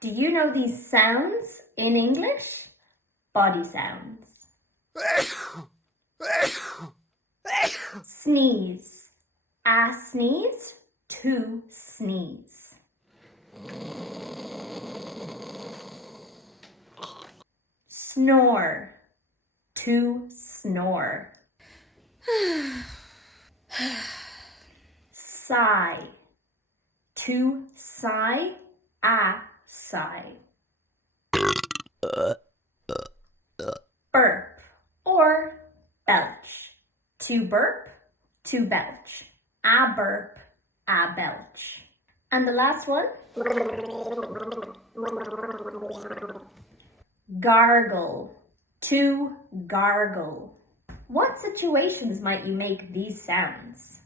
Do you know these sounds in English? Body sounds. Sneeze. A sneeze, to sneeze. Snore. To snore. Sigh. To sigh, a sigh. Burp or belch. To burp, to belch. A burp, a belch. And the last one, gargle. To gargle. What situations might you make these sounds?